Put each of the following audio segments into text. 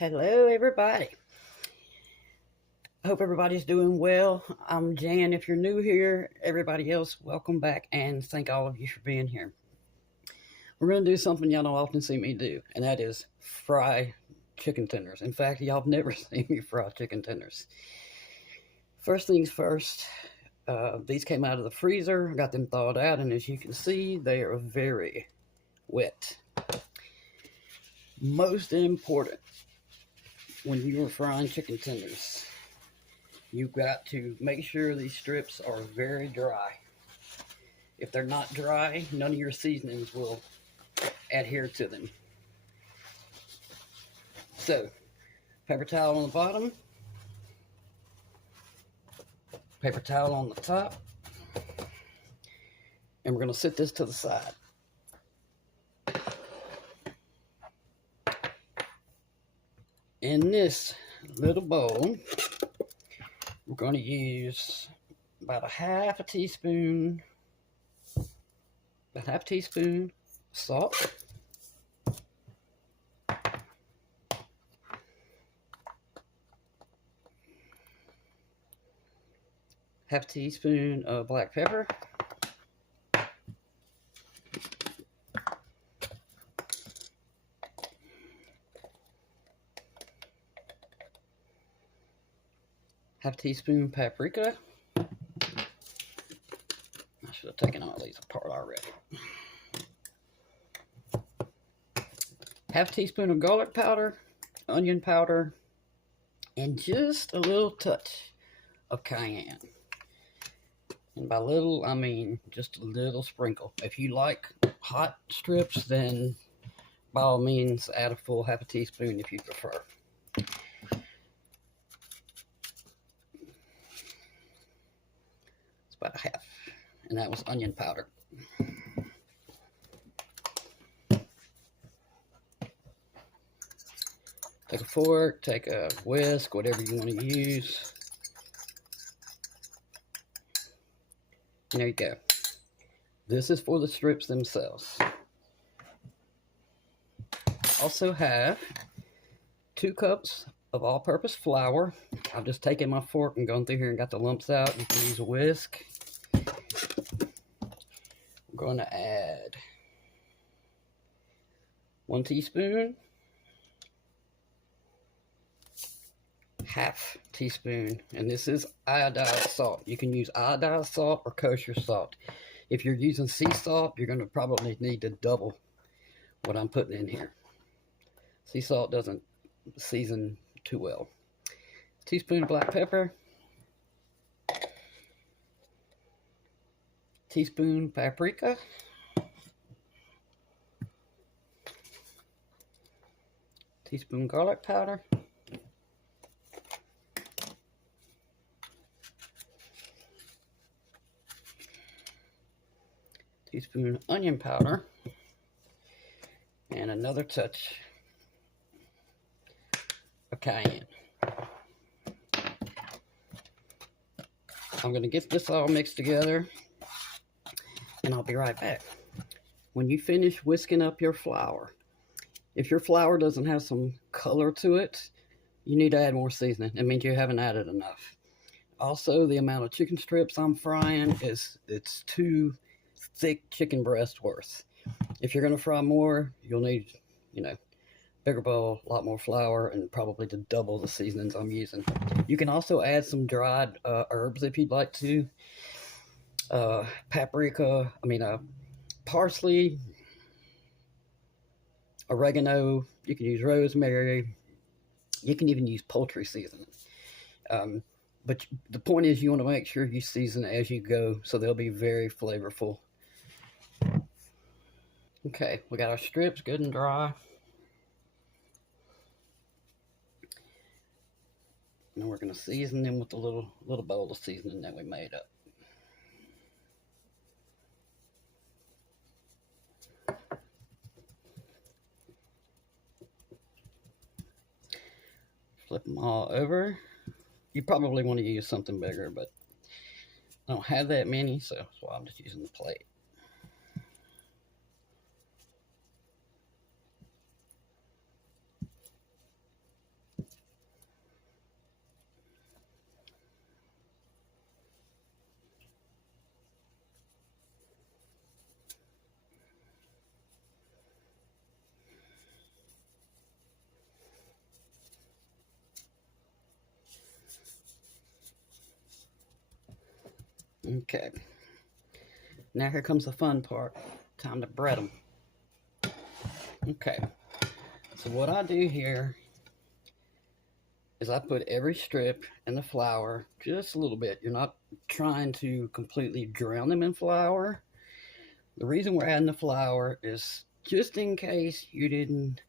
Hello, everybody. I hope everybody's doing well. I'm Jan. If you're new here, everybody else, welcome back, and thank all of you for being here. We're going to do something y'all don't often see me do, and that is fry chicken tenders. In fact, y'all have never seen me fry chicken tenders. First things first, these came out of the freezer. I got them thawed out, and as you can see, they are very wet. Most important, when you are frying chicken tenders, you've got to make sure these strips are very dry. If they're not dry, none of your seasonings will adhere to them. So, paper towel on the bottom, paper towel on the top, and we're going to set this to the side. In this little bowl, we're going to use about a half a teaspoon salt, half a teaspoon of black pepper, half a teaspoon paprika. I should have taken all these apart already. Half a teaspoon of garlic powder, onion powder, and just a little touch of cayenne. And by little, I mean just a little sprinkle. If you like hot strips, then by all means add a full half a teaspoon if you prefer. About a half, and that was onion powder. Take a fork, take a whisk, whatever you want to use. And there you go. This is for the strips themselves. Also have 2 cups of all-purpose flour. I've just taken my fork and gone through here and got the lumps out. You can use a whisk. I'm going to add 1 teaspoon, half teaspoon, and this is iodized salt. You can use iodized salt or kosher salt. If you're using sea salt, you're going to probably need to double what I'm putting in here. Sea salt doesn't season too well. Teaspoon of black pepper, teaspoon paprika, teaspoon garlic powder, teaspoon onion powder, and another touch of cayenne. I'm going to get this all mixed together, and I'll be right back. When you finish whisking up your flour, if your flour doesn't have some color to it, you need to add more seasoning. It means you haven't added enough. Also, the amount of chicken strips I'm frying it's 2 thick chicken breast worth. If you're going to fry more, you'll need, bigger bowl, a lot more flour, and probably to double the seasonings I'm using. You can also add some dried herbs if you'd like to. Parsley, oregano. You can use rosemary. You can even use poultry seasoning. But the point is, you want to make sure you season as you go, so they'll be very flavorful. Okay, we got our strips good and dry. Now we're going to season them with the little bowl of seasoning that we made up. Flip them all over. You probably want to use something bigger, but I don't have that many, so that's why I'm just using the plate. Okay. Now here comes the fun part. Time to bread them. Okay. So what I do here is I put every strip in the flour just a little bit. You're not trying to completely drown them in flour. The reason we're adding the flour is just in case you didn't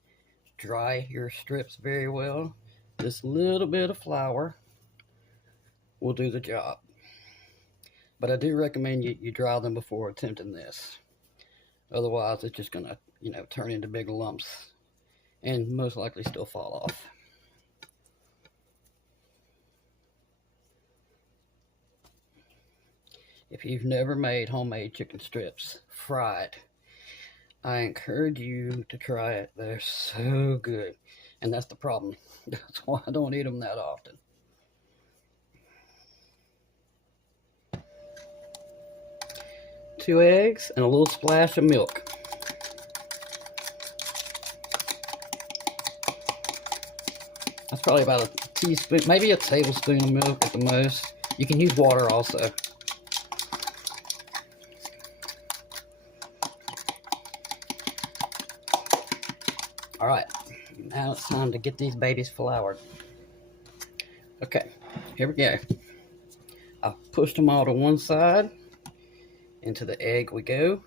dry your strips very well. This little bit of flour will do the job. But I do recommend you dry them before attempting this. Otherwise, it's just gonna, turn into big lumps and most likely still fall off. If you've never made homemade chicken strips fried, I encourage you to try it. They're so good. And that's the problem. That's why I don't eat them that often. Two eggs and a little splash of milk. That's probably about a teaspoon, maybe a tablespoon of milk at the most. You can use water also. All right, now it's time to get these babies floured. Okay, here we go. I've pushed them all to one side. Into the egg we go.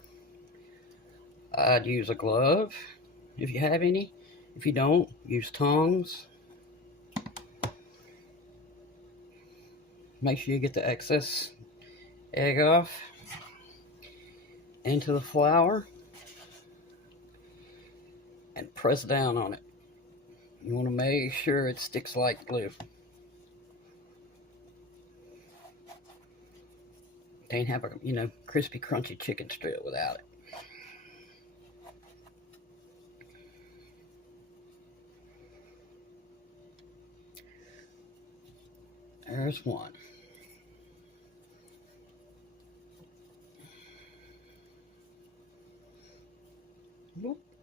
I'd use a glove if you have any. If you don't, use tongs. Make sure you get the excess egg off. Into the flour. And press down on it. You want to make sure it sticks like glue. Can't have a, crispy, crunchy chicken strip without it. There's one.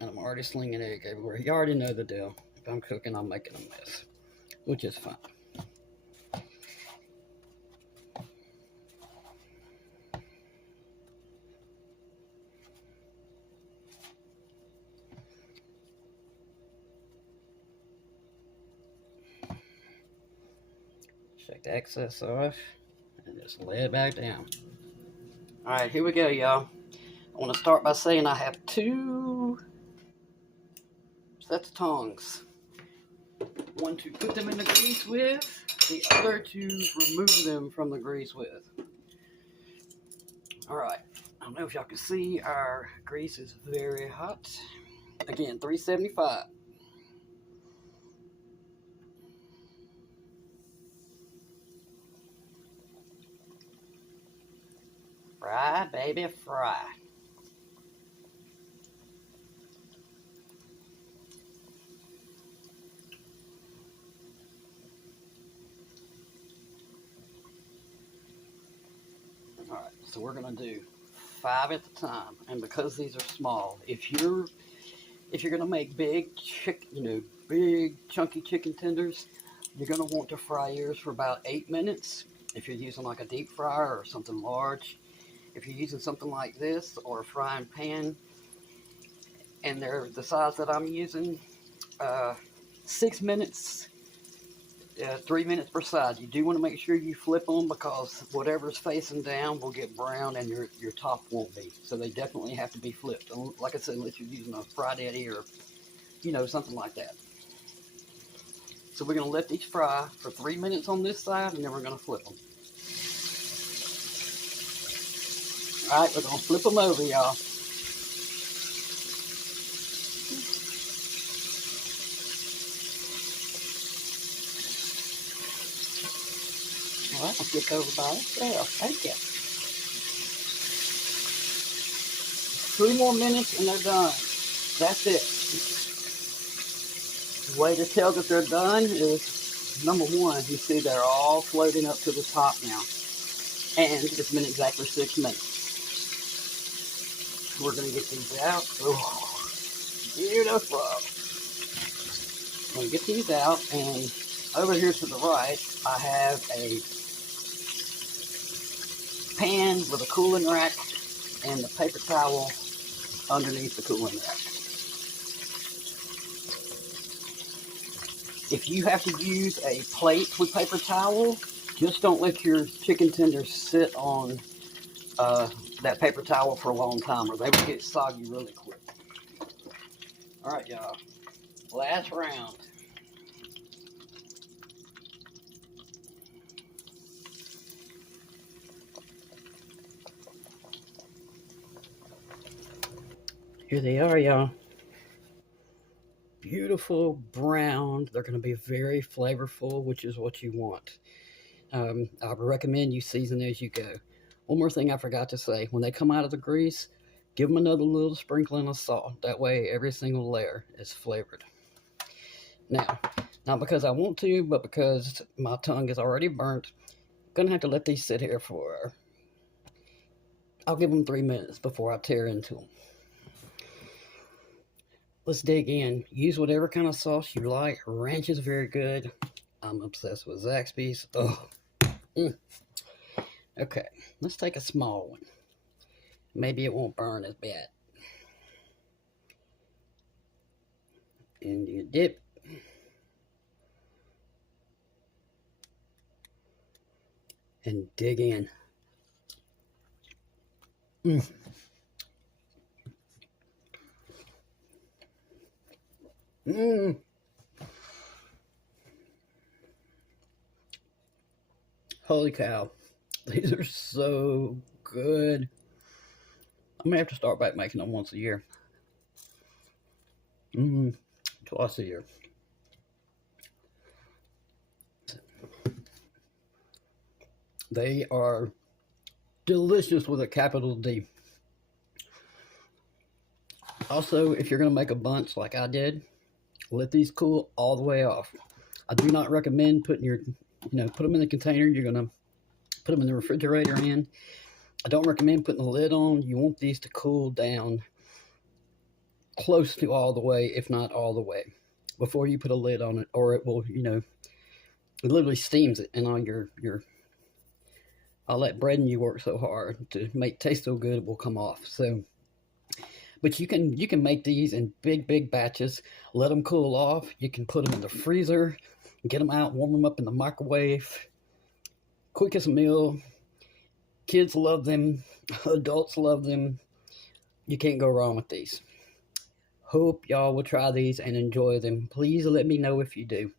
And I'm already slinging egg everywhere. You already know the deal. If I'm cooking, I'm making a mess, which is fine. Shake the excess off and just lay it back down. All right, here we go, y'all. I want to start by saying I have two sets of tongs. One to put them in the grease with, the other to remove them from the grease with. All right, I don't know if y'all can see, our grease is very hot. Again, 375. Fry, baby, fry. All right, so we're gonna do 5 at a time, and because these are small, if you're gonna make big big chunky chicken tenders, you're gonna want to fry yours for about 8 minutes. If you're using like a deep fryer or something large, if you're using something like this or a frying pan, and they're the size that I'm using, 6 minutes, 3 minutes per side. You do want to make sure you flip them because whatever's facing down will get brown and your top won't be. So they definitely have to be flipped. Like I said, unless you're using a Fry Daddy or something like that. So we're going to let these fry for 3 minutes on this side, and then we're going to flip them. All right, we're going to flip them over, y'all. All right, I'll flip over by itself. Thank you. 3 more minutes and they're done. That's it. The way to tell that they're done is, number one, you see they're all floating up to the top now. And it's been exactly 6 minutes. We're going to get these out. Oh, beautiful. I'm going to get these out, and over here to the right, I have a pan with a cooling rack and the paper towel underneath the cooling rack. If you have to use a plate with paper towel, just don't let your chicken tenders sit on that paper towel for a long time, or they will get soggy really quick. All right, y'all. Last round. Here they are, y'all. Beautiful brown. They're going to be very flavorful, which is what you want. I recommend you season as you go. One more thing I forgot to say. When they come out of the grease, give them another little sprinkling of salt. That way every single layer is flavored. Now, not because I want to, but because my tongue is already burnt, I'm going to have to let these sit here for, I'll give them 3 minutes before I tear into them. Let's dig in. Use whatever kind of sauce you like. Ranch is very good. I'm obsessed with Zaxby's. Oh. Okay, let's take a small one. Maybe it won't burn as bad. And you dip. And dig in. Holy cow. These are so good. I'm going to have to start back making them once a year. Twice a year. They are delicious with a capital D. Also, if you're going to make a bunch like I did, let these cool all the way off. I do not recommend putting your, put them in the container. You're going to put them in the refrigerator in. I don't recommend putting the lid on. You want these to cool down close to all the way, if not all the way, before you put a lid on it, or it will, it literally steams it, and all all that bread and you work so hard to make taste so good, it will come off. So, but you can make these in big batches. Let them cool off. You can put them in the freezer, get them out, warm them up in the microwave. Quickest meal. Kids love them. Adults love them. You can't go wrong with these. Hope y'all will try these and enjoy them. Please let me know if you do.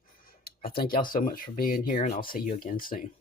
I thank y'all so much for being here, and I'll see you again soon.